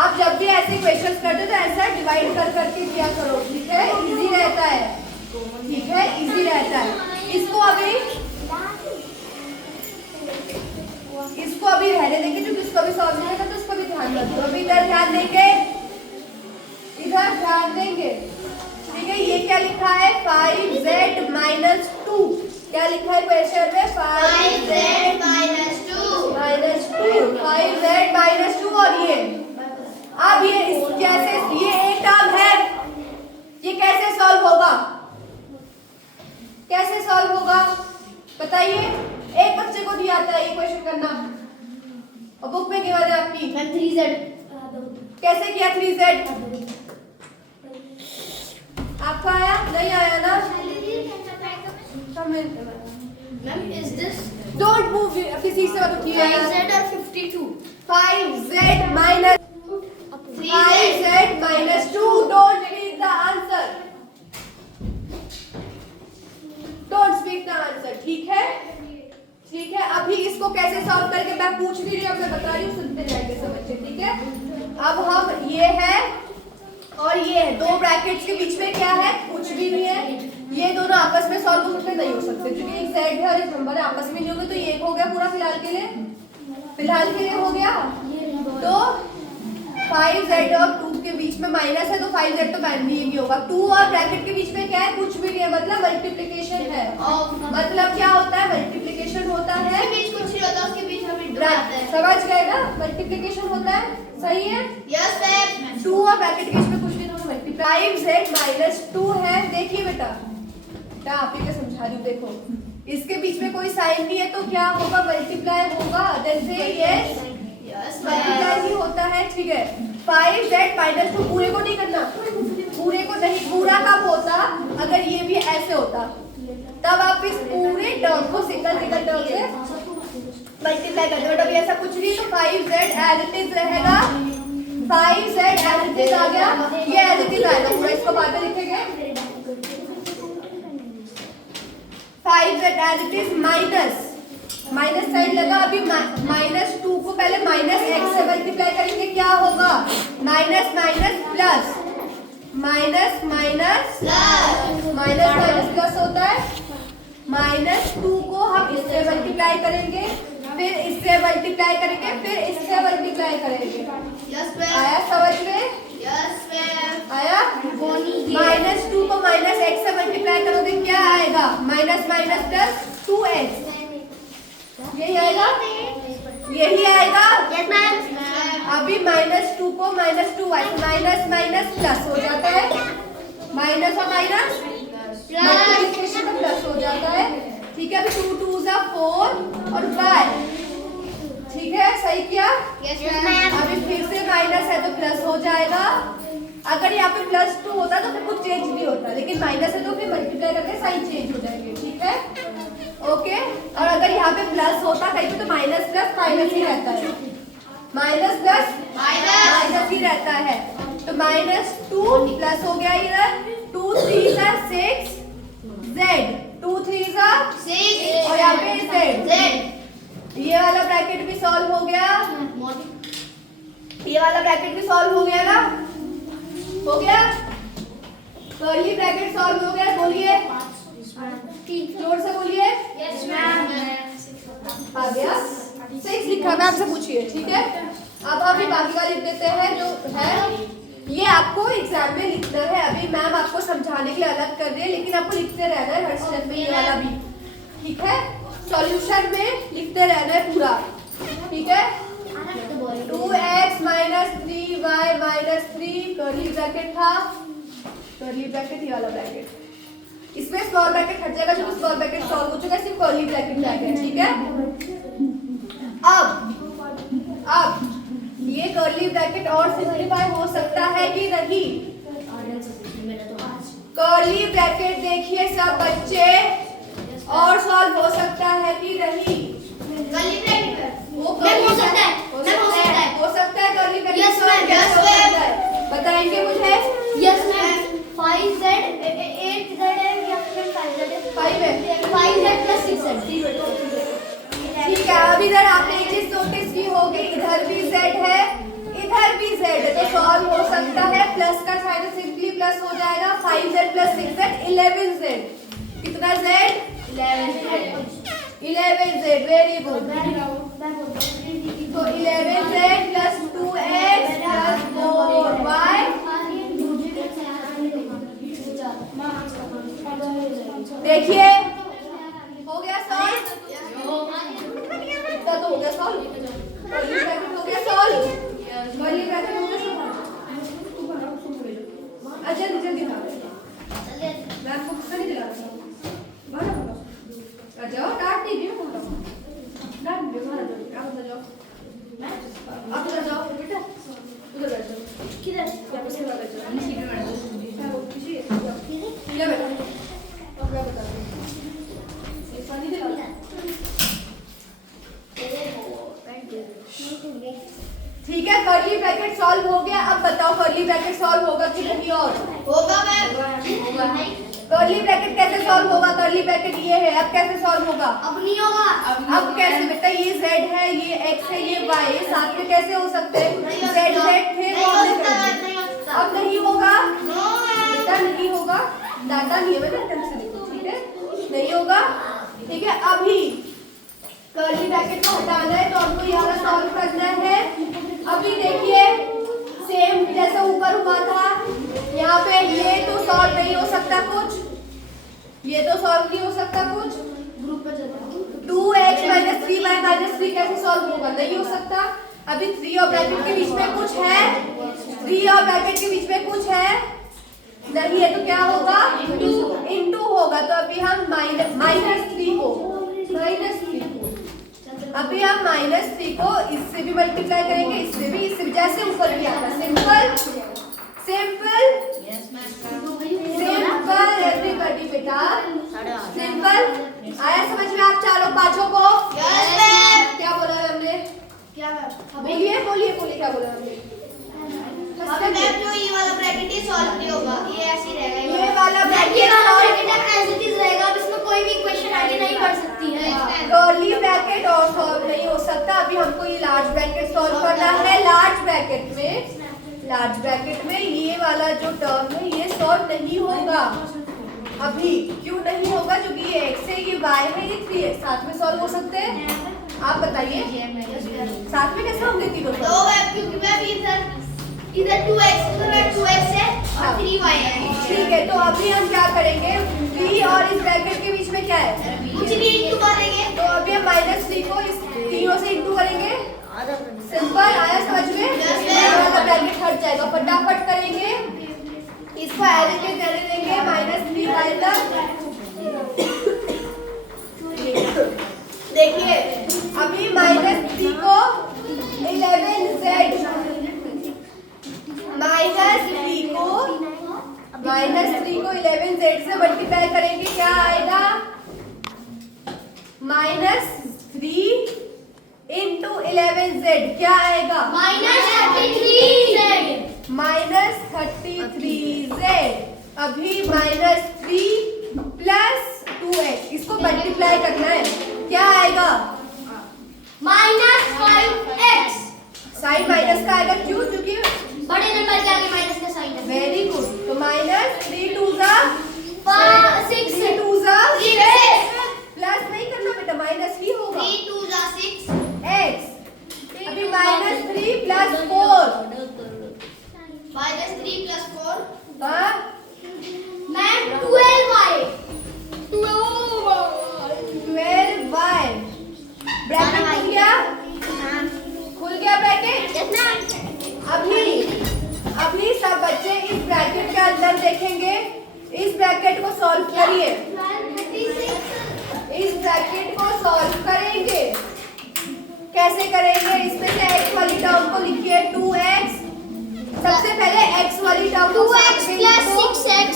आप जब भी ऐसे क्वेश्चंस करते हो तो ऐसा डिवाइड कर करके किया करो, ठीक है? इजी रहता है, ठीक है, इजी रहता है। इसको अभी रहने देंगे, क्योंकि इसको भी सॉल्व नहीं होगा तो इसको भी ध्यान रखो। अभी इधर ध्यान देंगे, इधर ध्यान देंगे, ठीक है। ये क्या लिखा है? 5z minus 2। क्या लिखा है क्वेश्चन में? 5z minus 2 5z minus 2। और ये अब ये कैसे, ये एक टर्म है, ये कैसे सॉल्व होगा? कैसे सॉल्व होगा बताइए? एक बच्चे को दिया था ये क्वेश्चन करना और बुक में क्या है आपकी? 3z। कैसे किया 3z? आपका आया? नहीं आया ना? Ma'am is this don't move, अपनी सीट से मत उठिए। 5z और 52 5z minus 5z minus 2। Don't read the answer, don't speak the answer, ठीक है? ठीक है, अभी इसको कैसे सॉल्व करके मैं पूछ नहीं रही हूँ, मैं बता रही हूँ, सुनते जाएंगे समझ के, ठीक है? अब हम ये ये है, दो ब्रैकेट्स के बीच में क्या है, कुछ भी नहीं है। ये दोनों आपस में सॉल्व हो सकते नहीं हो सकते, क्योंकि एक z है और एक नंबर है, आपस में नहीं होंगे, तो ये एक हो गया पूरा फिलहाल के लिए, फिलहाल के लिए हो गया। तो 5z और 2 के बीच में माइनस है, तो 5z तो ये भी होगा। 2 और ब्रैकेट के बीच में क्या है, कुछ भी नहीं है, मतलब मल्टीप्लिकेशन है। मतलब क्या होता है, मल्टीप्लिकेशन होता है, कुछ नहीं होता, उसके बीच में बिंदु आता है। समझ गए ना, मल्टीप्लिकेशन होता है, सही है। Yes ma'am. 2 और ब्रैकेट के बीच में कुछ नहीं, दोनों मल्टीप्लाई। 5z - 2 है, देखिए बेटा क्या आप ही के समझा रही हूँ, देखो इसके बीच में कोई साइन नहीं है, तो क्या होगा, मल्टीप्लाई होगा। देन से यस मल्टीप्लाई ही होता है, ठीक है। 5z - 2 पूरे को नहीं करना, पूरे को नहीं, पूरा कब होता, अगर ये भी ऐसे होता, तब आप इस पूरे टर्म को सिंगल टर्म से मल्टीप्लाई करते हो, बट अभी ऐसा कुछ नहीं, तो 5z एज इट इज रहेगा। 5z एज इट इज आ गया, ये एज इट इज आएगा पूरा, इसको बाद में लिखेंगे। 5z as it is minus side लगा, अभी -2 को पहले -x से मल्टीप्लाई करेंगे, क्या होगा, माइनस प्लस, माइनस प्लस होता है। -2 को हम इससे मल्टीप्लाई करेंगे, फिर इससे मल्टीप्लाई करेंगे, फिर इससे मल्टीप्लाई करेंगे। Yes ma'am. आया समझ में, यस मैम। आया। -2 को -x से मल्टीप्लाई करोगे, क्या आएगा, माइनस प्लस 2x, यही आएगा, यही आएगा। Yes ma'am. अभी -2 को -2 माइनस प्लस हो जाता है, माइनस और माइनस मल्टीप्लिकेशन में प्लस हो जाता है, ठीक है। अभी 2 2 जा 4 और 5, ठीक है, सही किया। Yes ma'am. अभी फिर से माइनस है तो प्लस हो जाएगा। अगर यहाँ पे +2 होता तो फिर कुछ चेंज नहीं होता, लेकिन माइनस है तो फिर मल्टीप्लाई करके साइन चेंज हो जाएंगे, ठीक है, ओके। और अगर यहाँ पे प्लस होता कहीं पे तो माइनस प्लस माइनस ही रहता है, माइनस प्लस माइनस ही रहता है। तो -2 प्लस हो गया इधर, 2 3 जा 6 z, 2 3 जा 6 और यहाँ पे z। ये वाला ब्रैकेट भी सॉल्व हो गया, ये वाला ब्रैकेट भी सॉल्व हो गया ना, हो गया। कर्ली ब्रैकेट सॉल्व हो गया, बोलिए जोर से बोलिए। Yes ma'am. आ गया, 6 लिखा है, आपसे पूछिए, ठीक है। अब अभी बाकी का लिख देते हैं, जो है ये आपको एग्जाम में लिखना है। अभी मैम आपको समझाने के लिए अलग कर रही है, लेकिन आपको लिखते रहना है हर स्टेप में, ये वाला भी, ठीक है। सॉल्यूशन में लिखते रहना है पूरा, ठीक है। 2x - 3y - 3 कर्ली ब्रैकेट था, कर्ली ब्रैकेट ये वाला ब्रैकेट, इसमें स्मॉल ब्रैकेट हट जाएगा, जो स्मॉल ब्रैकेट सॉल्व हो चुका है, सिर्फ कर्ली ब्रैकेट रह गया, ठीक है। अब ये कर्ली ब्रैकेट और सिंपलीफाई हो सकता है कि नहीं, कर्ली ब्रैकेट देखिए सब बच्चे, और सॉल्व हो सकता है कि नहीं, कर्ली ब्रैकेट वो हो सकता है, हो सकता है curly bracket Yes, solve ma'am. कैसे हो Yes, सकता है, बताएंगे मुझे। Yes ma'am. 5z 8z है या फिर 5z है, 5 है, 5z + 6z। ठीक है। अब इधर आपने एक चीज नोटिस की होगी, इधर भी z है, इधर भी z है, तो सॉल्व हो सकता है, प्लस का साइन सिंपली प्लस हो जाएगा, 5z + 6z 11z, कितना z, 11z, वेरी गुड। तो 11z + 2x + 4y, देखिए हो गया सॉल्व, इतना तो हो गया सॉल्व, कर्ली ब्रैकेट हो गया सॉल्व, कर्ली ब्रैकेट हो गया सॉल्व। अच्छा जल्दी ना, मैं आपको कुछ नहीं दिला रहा हूँ, आ जाओ, डांट दीजिए, डांट दीजिए, बाहर जाओ, आप उधर जाओ, आप उधर जाओ बेटा, उधर बैठ जाओ, किधर, आप उसके बाद बैठ जाओ, नीचे में बैठ जाओ, ले बेटा, क्या बता रहे हैं, एक पानी दिला, ठीक है। कर्ली ब्रैकेट सॉल्व हो गया। अब बताओ कर्ली ब्रैकेट सॉल्व होगा कि नहीं, और होगा मैम। कर्ली ब्रैकेट कैसे सॉल्व होगा, कर्ली ब्रैकेट ये है, अब कैसे सॉल्व होगा, अब नहीं होगा। अब कैसे बेटा, ये z है, ये x है, ये y है, साथ में कैसे हो सकते हैं, z z थे, अब नहीं होगा, नो मैम। बेटा नहीं होगा, डाटा नहीं है बेटा, ढंग से देखो, ठीक है, नहीं होगा, ठीक है। अभी कर्ली ब्रैकेट को हटाना है तो हमको यहाँ सॉल्व करना है। अभी देखिए सेम जैसा ऊपर हुआ था, यहाँ पे ये तो सॉल्व नहीं हो सकता कुछ, ये तो सॉल्व नहीं हो सकता कुछ, ग्रुप पर चलता हूँ। 2x माइनस 3y माइनस 3 कैसे सॉल्व होगा, नहीं हो सकता। अभी 3 और ब्रैकेट के बीच में कुछ है, 3 और ब्रैकेट के बीच में कुछ है, नहीं है तो क्या होगा, इनटू होगा। तो अभी हम माइनस 3 को अभी हम -3 को इससे भी मल्टीप्लाई करेंगे, इससे भी, इससे भी, जैसे ऊपर किया था। सिंपल सिंपल सिंपल एवरीबॉडी बेटा, सिंपल आया समझ में आप चारों पांचों को? Yes ma'am. क्या बोला है हमने? क्या मैम? बोलिए बोलिए बोलिए, क्या बोला हमने? अबे मैम जो ये वाला ब्रैकेट ही सॉल्व नहीं होगा, ये ऐसे ही रहेगा। ये वाला ब्रैकेट एज इट इज रहेगा, अब इसमें कोई भी इक्वेशन आगे नहीं बढ़ सकती है। कर्ली ब्रैकेट और सॉल्व नहीं हो सकता। अभी हमको ये लार्ज ब्रैकेट सॉल्व करना है। लार्ज ब्रैकेट में ये वाला जो टर्म है ये सॉल्व नहीं होगा अभी। क्यों नहीं होगा? क्योंकि ये x है, ये y है, ये 3 है, साथ में सॉल्व हो सकते हैं? आप बताइए साथ में कैसे होंगे तीनों? तो मैम क्योंकि मैम इधर 2x, उधर 2x है और 3y है। ठीक है, तो अभी हम क्या करेंगे, 3 और इस ब्रैकेट के बीच में क्या है, कुछ नहीं, इंटू करेंगे। तो अभी हम -3 को इस तीनों से इंटू करेंगे। सिंपल आया समझ में? ये वाला ब्रैकेट हट जाएगा, फटाफट करेंगे, इसको एज इट इज रहने देंगे -3y तक। देखिए अभी -3 को 11z -3 को 11z से मल्टीप्लाई करेंगे, क्या आएगा, -3 इंटू 11z क्या आएगा, -33z। -33z। अभी -3 प्लस 2x, इसको मल्टीप्लाई करना है, क्या आएगा, -5x। साइन माइनस का आएगा, क्यों, क्योंकि बड़े नंबर के आगे माइनस का साइन है। Very good. तो -3 2 जा 6 3 2 जा 6 प्लस नहीं करना बेटा, माइनस ही होगा, 3 2 जा 6 x। अभी -3 प्लस 4, -3 + 4 हाँ मैम 12y 12y। ब्रैकेट खुल गया ब्रैकेट। अभी सब बच्चे इस ब्रैकेट के अंदर देखेंगे, इस ब्रैकेट को सॉल्व करिए, इस ब्रैकेट को सॉल्व करेंगे, कैसे करेंगे, इसमें से x वाली टर्म को लिखिए 2x, सबसे पहले x वाली टर्म को 2x + 6x।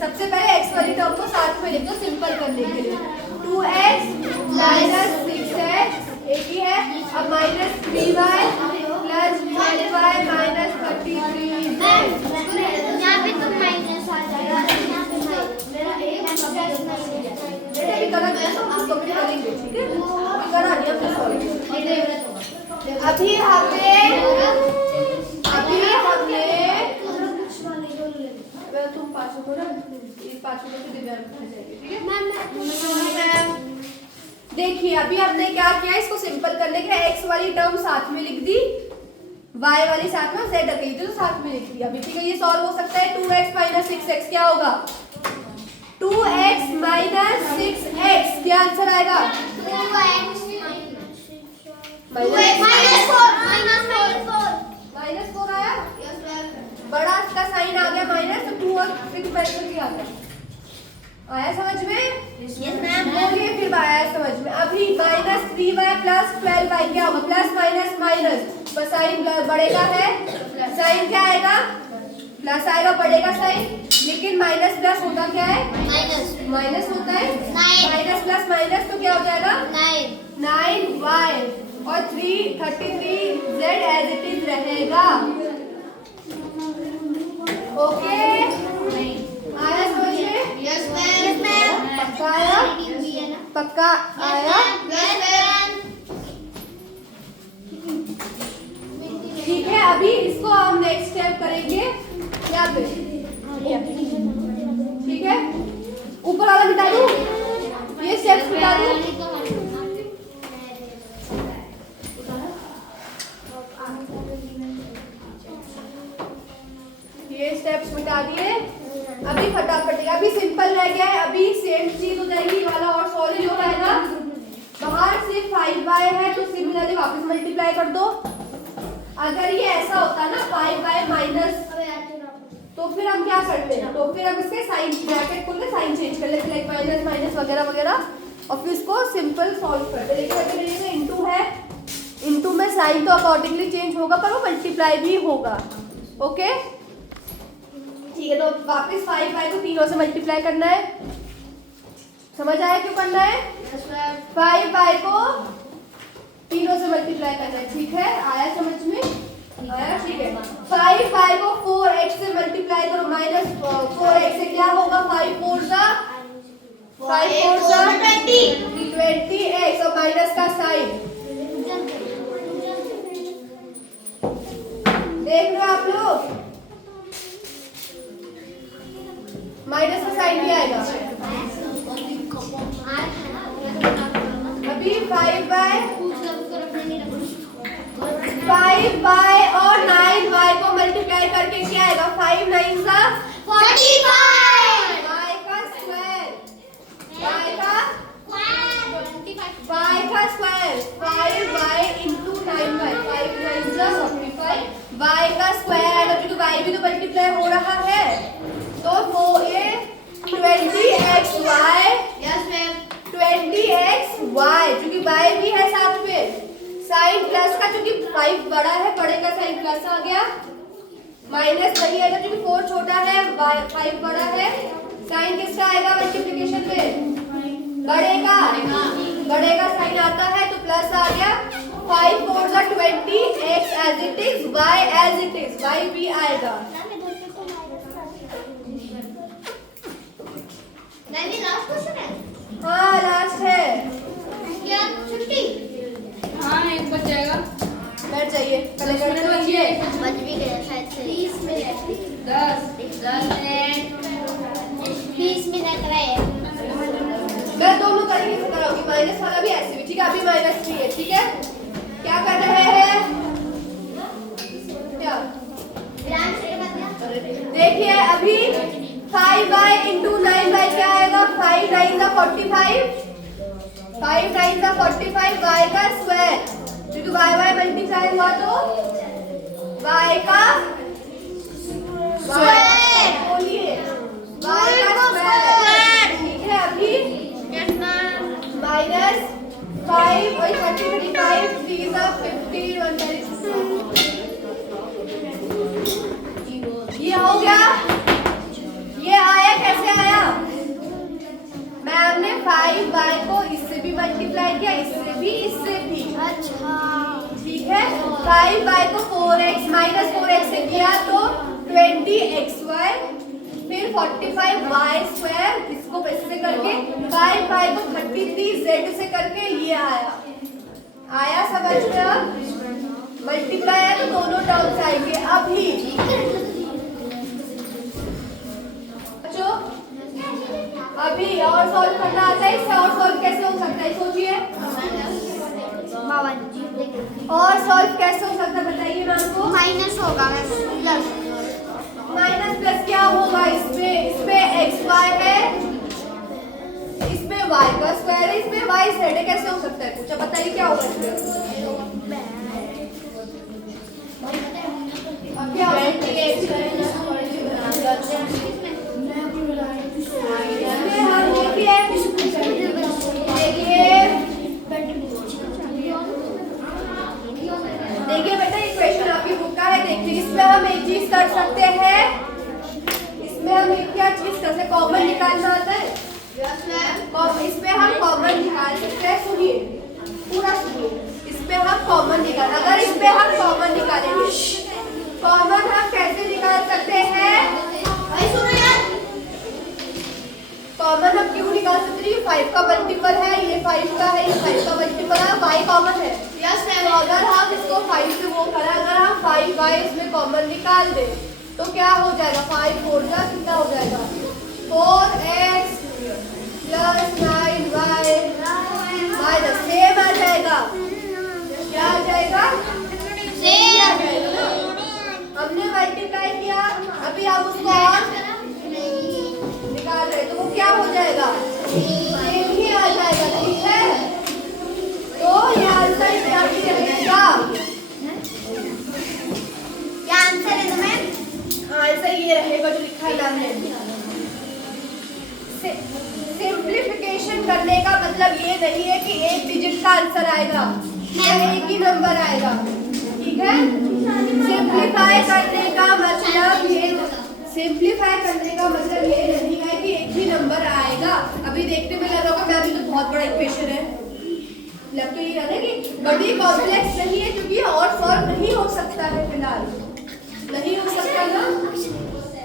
सबसे पहले x वाली टर्म को साथ में लिख दो सिंपल करने के लिए, 2x - 6x एक ही है। अब -3y + 12y - 33z। यहाँ पे तो माइनस आ जाएगा, यहाँ पे मेरा एक बेटा भी गलत है तो आप कभी करेंगे, ठीक है, अभी करा दिया फिर सॉल्व। अभी तुम पांचों को ना, इस पांचों में से दिव्यांग को जाएगी, ठीक है मैम। देखिए अभी हमने क्या किया, इसको सिंपल करने के लिए x वाली टर्म साथ में लिख दी, y वाली साथ में, z अकेली थी तो साथ में लिख दी। अभी ठीक है, ये सॉल्व हो सकता है। 2x - 6x क्या होगा, 2x - 6x क्या आंसर आएगा, -4 आया, बड़ा का साइन आ गया माइनस, तो 2 और 6 कैंसिल किया आया समझ में? बोलिए फिर आया समझ में? अभी -3y + 12y क्या होगा, प्लस माइनस माइनस, बस साइन बढ़ेगा है, साइन क्या आएगा, प्लस आएगा, बढ़ेगा साइन, लेकिन माइनस प्लस होता क्या है, माइनस होता है, माइनस प्लस माइनस तो क्या हो जाएगा, 9y और 33z एज इट इज रहेगा। ओके आया समझ में? Yes ma'am. पक्का आया, पक्का आया, ठीक है। अभी इसको हम नेक्स्ट स्टेप करेंगे, बता दूं? ये स्टेप्स बता दूं? ये स्टेप्स बता दिए। अभी फटाफट, अभी सिंपल रह गया है, अभी सेम चीज हो जाएगी, ये वाला और सॉलिड हो जाएगा। बाहर से 5y है तो सिमिलरली वापस मल्टीप्लाई कर दो। अगर ये ऐसा होता ना 5y माइनस, तो फिर हम क्या करते हैं, तो फिर हम इसके साइन ब्रैकेट खोल के साइन चेंज कर लेते, लाइक माइनस माइनस वगैरह वगैरह, और फिर इसको सिंपल सॉल्व करते। लेकिन अगर ये इनटू है, इनटू में साइन तो अकॉर्डिंगली चेंज होगा पर वो मल्टीप्लाई भी होगा। ओके ठीक है, तो वापस 5y को तीनों से मल्टीप्लाई करना है। समझ आया क्यों करना है? 5y को तीनों से मल्टीप्लाई करना है। ठीक है, आया समझ में? आया, ठीक है। 5y को 4x से मल्टीप्लाई करो, माइनस 4x से क्या होगा? 5 4 जा 20x और माइनस का साइन देख लो आप लोग, माइनस का साइन भी आएगा। अभी 5y और 9y को मल्टीप्लाई करके क्या आएगा? 5 9 सा 45 y का स्क्वायर, y का स्क्वायर 5y into 9y, 5 9 सा 45, y का स्क्वायर आएगा क्योंकि y भी तो मल्टीप्लाई हो रहा है, तो वो ये 20xy, यस मैम 20xy क्योंकि y भी है साथ में, साइन प्लस का क्योंकि 5 बड़ा है, बड़े का साइन प्लस आ गया, माइनस नहीं आएगा क्योंकि 4 छोटा है, 5 बड़ा है, साइन किसका आएगा मल्टीप्लिकेशन में? बड़े का साइन आता है तो प्लस आ गया। 5 4 जा 20, x as it is, y as it is, y भी आएगा। नहीं लास्ट क्वेश्चन है। हाँ लास्ट है। क्या 50? हाँ एक बच जाएगा। बैठ जाइए, पहले करने बचिए। बच भी गया शायद से 30 मिनट 10 मिनट 20 मिनट रहे। मैं दोनों तरीके से कराऊंगी, माइनस वाला भी ऐसे भी, ठीक है? अभी माइनस 3 है, ठीक है? क्या कर रहे हैं? क्या देखिए, अभी 5y into 9y क्या आएगा? 5 9 का 45, 5 9 का 45, y का स्क्वायर क्योंकि y मल्टीप्लाई हुआ तो y का स्क्वायर। बोलिए, y का स्क्वायर, ठीक है? अभी माइनस 5 और 35, 3 का 15, 1 ये हो गया। ये आया कैसे आया? मैम ने 5y को इससे भी मल्टीप्लाई किया, इससे भी, इससे भी। अच्छा ठीक है, 5y को 4x माइनस 4x से किया तो 20xy, फिर 45y स्क्वायर, इसको ऐसे करके 5y को 33z से करके ये आया समझ में? अब मल्टीप्लाई है तो दोनों टर्म्स आएंगे। अभी बच्चों अभी और सॉल्व करना आता है, इससे और सॉल्व कैसे हो सकता है सोचिए, और सॉल्व कैसे हो सकता है बताइए मैम को? माइनस होगा प्लस माइनस प्लस क्या होगा? इसमें xy है, इसमें y का स्क्वायर है, इसमें y z है, कैसे हो सकता है? पूछा, बताइए क्या होगा इसमें? अब क्या होगा? देखिए बेटा, ये क्वेश्चन आपकी बुक का है, देखिए इसमें हम एक चीज कर सकते हैं, इसमें हम एक क्या चीज कर सकते, कॉमन निकालना आता है, इसमें हम कॉमन निकाल सकते हैं। सुनिए, पूरा सुनिए, इसमें हम कॉमन निकाल, अगर इसमें हम कॉमन निकालेंगे, कॉमन हम कैसे निकाल सकते हैं? कॉमन हम क्यों निकाल सकते हैं? 5 का मल्टीपल है, ये 5 का है, ये 5 का मल्टीपल है, y कॉमन है। यस है, तो अगर हम इसको 5 से वो करें, अगर हम 5y इसमें कॉमन निकाल दें तो क्या हो जाएगा? 5 4 का कितना हो जाएगा? 4x जाएगा? सेम आ जाएगा ना। हमने मल्टीप्लाई किया, अभी हम उसको और निकाल रहे, तो वो क्या हो जाएगा? सेम ही आ जाएगा, ठीक है? तो ये आंसर क्या रहेगा? क्या आंसर है तुम्हें? आंसर ये रहेगा जो लिखा है हमने। सिंप्लीफिकेशन करने का मतलब ये नहीं है कि एक डिजिट का आंसर आएगा या एक ही नंबर आएगा, ठीक है? सिंप्लीफाई करने का मतलब ये नहीं है कि एक ही नंबर आएगा। अभी देखने में लग रहा होगा मैम ये तो बहुत बड़ा इक्वेशन है, लग तो ये रहा है कि बड़ी कॉम्प्लेक्स नहीं है, क्योंकि ये और सॉल्व नहीं हो सकता है, फिलहाल नहीं हो सकता ना।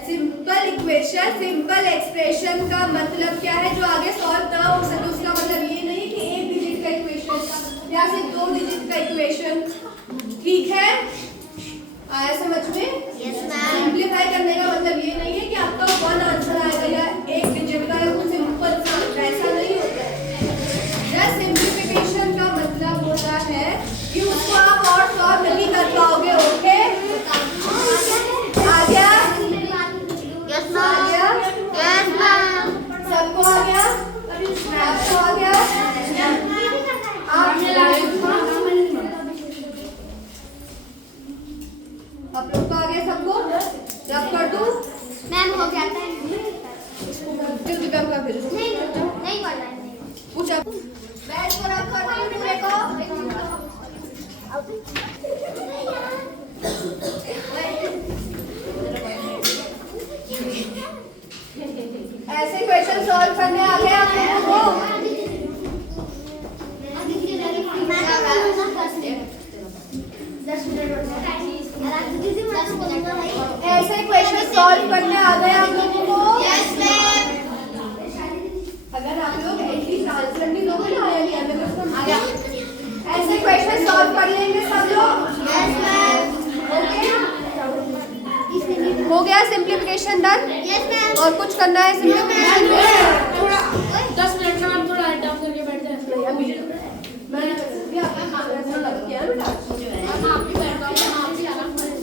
सिंपल इक्वेशन, सिंपल एक्सप्रेशन का मतलब क्या है? जो आगे सॉल्व ना हो सके, उसका मतलब ये नहीं कि एक डिजिट का इक्वेशन या सिर्फ 2 डिजिट का इक्वेशन, ठीक है? आया समझ में? Yes ma'am. सिंप्लीफाई करने का मतलब ये नहीं है कि आपका 1 आंसर आएगा या एक डिजिट का या कुछ सिंपल सा, ऐसा नहीं होता है। या सिंप्लीफिकेशन का मतलब होता है कि उसको आप और सॉल्व नहीं कर पाओगे, ओके? आ गया? यस आ गया? Yes ma'am. सबको आ गया? आपको आ गया? आप लोग को आ गया सबको? रब कर दूं? मैम हो जाता है। फिर दिव्यांग का फिर नहीं करना है। पूछा मैं इसको रब कर दूं पूरे को? ऐसे क्वेश्चन सॉल्व करने आ गए आप लोगों को? ऐसे क्वेश्चन सॉल्व करने आ गए आप लोगों को? Yes ma'am. अगर आप लोग एटलीस्ट आंसर नहीं दोगे ना आया नहीं आया आ गया, ऐसे क्वेश्चन सॉल्व कर लेंगे सब लोग? Yes ma'am. ओके, हो गया सिंप्लीफिकेशन डन? Yes ma'am. और कुछ करना है सिंप्लीफिकेशन में? 10 मिनट में हम थोड़ा डाउन करके बैठ जाए। नहीं अभी मैंने भी आपका काम ऐसा लग किया बेटा, हम आप भी बैठ जाओ, हम आप भी आराम करें।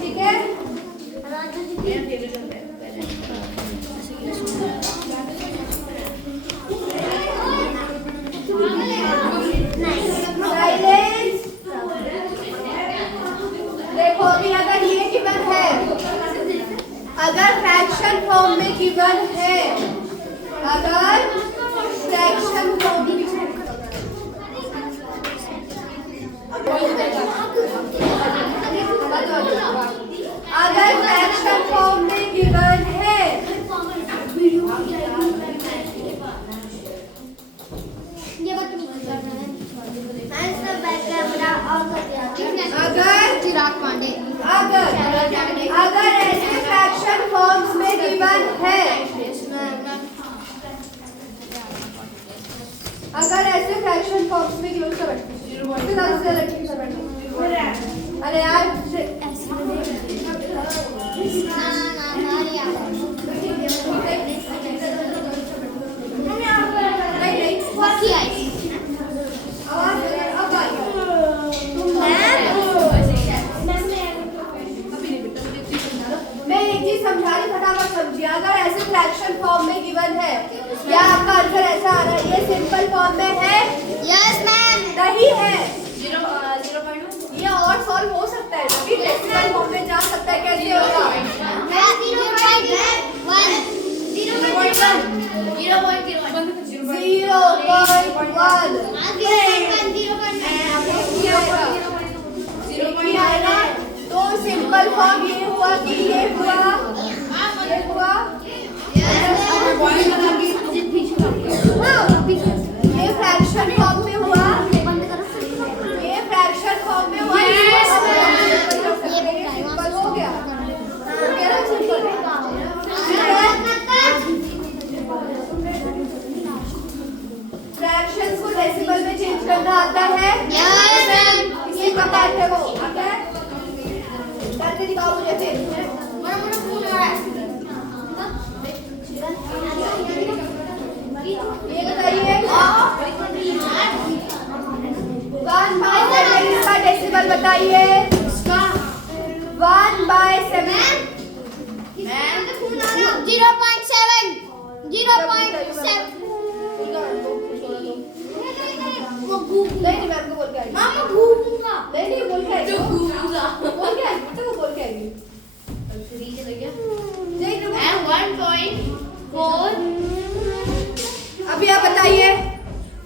ठीक है? साइलेंस। देखो अभी अगर ये गिवन है, अगर फ्रैक्शन फॉर्म में गिवन है, अगर फ्रैक्शन फॉर्म में अगर फ्रैक्शन फॉर्म में गिवन है, ये बात नहीं करना है। मैं इसका बैक कैमरा ऑन कर दिया। अगर चिराग पांडे। अगर ऐसे फ्रैक्शन फॉर्म्स में गिवन है, अगर ऐसे फ्रैक्शन फॉर्म्स में गिवन कर अरे यार मैं एक चीज समझा रही, फटाफट समझिए। अगर ऐसे फ्रैक्शन फॉर्म में गिवन है या आपका आंसर ऐसा आ रहा है, ये सिंपल फॉर्म में है? Yes ma'am. नहीं है। ये और सॉल्व हो सकता है, तभी डेसिमल फॉर्म में जा सकता है। कैसे होगा? 0.1 आएगा। तो सिंपल फॉर्म ये हुआ कि ये हुआ, ये हुआ, ये फ्रैक्शन फॉर्म में हुआ, ये फ्रैक्शन फॉर्म में हुआ, सिंपल हो गया, सिंपल। फ्रैक्शंस को डेसिमल में चेंज करना आता है? किसी का पार्ट है वो आता है? करके दिखाओ मुझे फिर।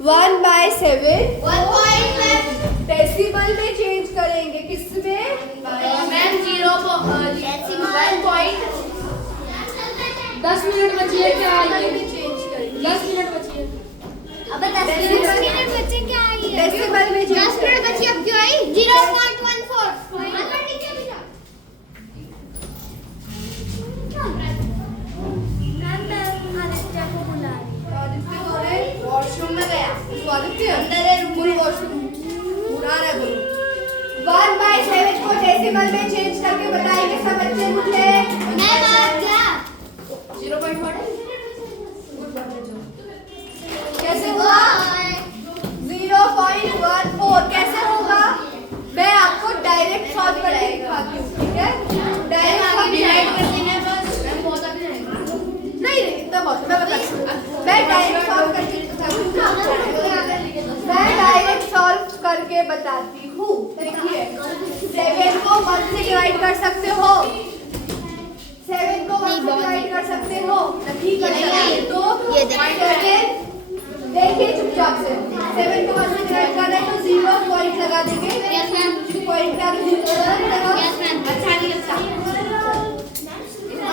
1/7 1.7 डेसिमल में चेंज करेंगे, किसमें? मैम 10 मिनट बची है क्या डेसिमल आइए में चेंज करेंगे। 10 मिनट बची है अब 10 मिनट बच्चे क्या आई है? डेसिमल में 10 मिनट बची अब क्यों आई? 0.14 वॉशरूम में गया, अंदर है रूम में, वॉशरूम पूरा रहा बोलो। 1/7 को डेसिमल में चेंज करके बताएंगे सब बच्चे मुझे। मैं बात क्या? 0.1 कैसे हुआ? 0.14 कैसे होगा? मैं आपको डायरेक्ट सॉल्व करके दिखाती हूँ, ठीक है? डायरेक्ट नहीं इतना बहुत, मैं बताती हूँ। मैं डायरेक्ट सॉल्व करके दिखाती हूँ ना। मैं डायरेक्ट सॉल्व करके बताती हूँ। देखिए 7 को 1 से डिवाइड कर सकते हो, 7 को 1 से डिवाइड कर सकते हो, नहीं कर सकते तो ये देखिए। 7 देखिए चुपचाप से 7 को 1 से डिवाइड करना है तो 0 पॉइंट लगा देंगे। पॉइंट का अच्छा नहीं लगता।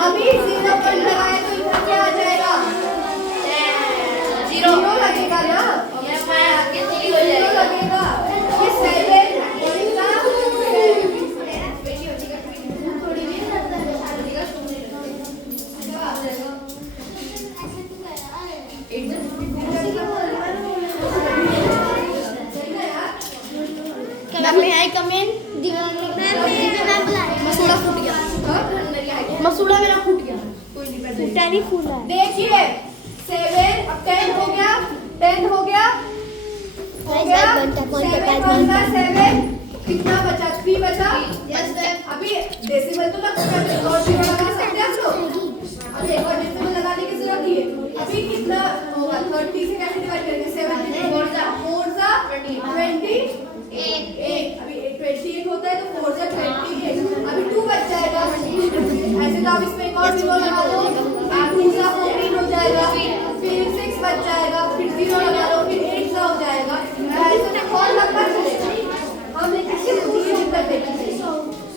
अभी 0 पॉइंट लगाए तो इधर क्या आ जाएगा? 0 लगेगा ना? 0 लगेगा। ये 7 मसूड़ा मेरा फूट गया। फूटा नहीं फूला। देखिए 7 अब 10 हो गया, 10 हो गया, हो गया। 7 कितना बचा? 3 बचा। अभी डेसिमल तो लगा सकते हैं और 0 लगा सकते हैं आप लोग। अभी एक और डेसिमल लगाने की जरूरत है। अभी कितना होगा? 30 से कैसे डिवाइड करेंगे? 7 4 जा 28 अभी 28 होता है तो 4 जा 28। अभी 2 बच जाएगा। ऐसे तो आप इसमें एक और 0 लगा दो, 2 जा 14 हो जाएगा, फिर 6 बच जाएगा, फिर 0 लगा लो, फिर 8 जा हो जाएगा। ऐसे तो और लंबा चलेगा। हम कितने डिजिट तक देखेंगे?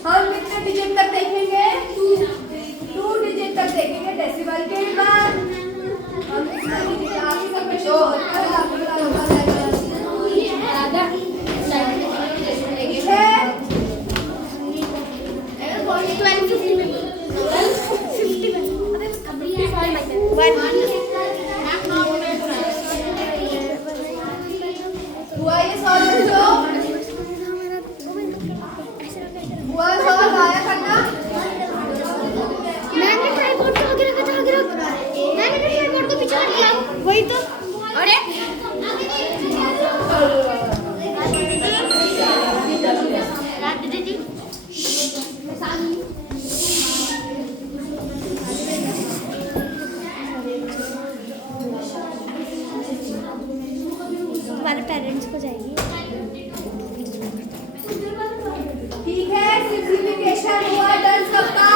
हम कितने डिजिट तक देखेंगे? 2 डिजिट तक देखेंगे डेसिमल के बाद। हम कितने डिजिट आगे का क्वेश्चन सॉल्व कर आपको पता जाएगा। हुआ ये सॉल्व जो हुआ सॉल्व आया करना। मैंने ट्राइपॉड को आगे रखा था, आगे रख। मैंने ट्राइपॉड को पीछे किया, वही तो। अरे हमारे पेरेंट्स को जाएगी। ठीक है, सिम्प्लीफिकेशन हुआ डन सबका।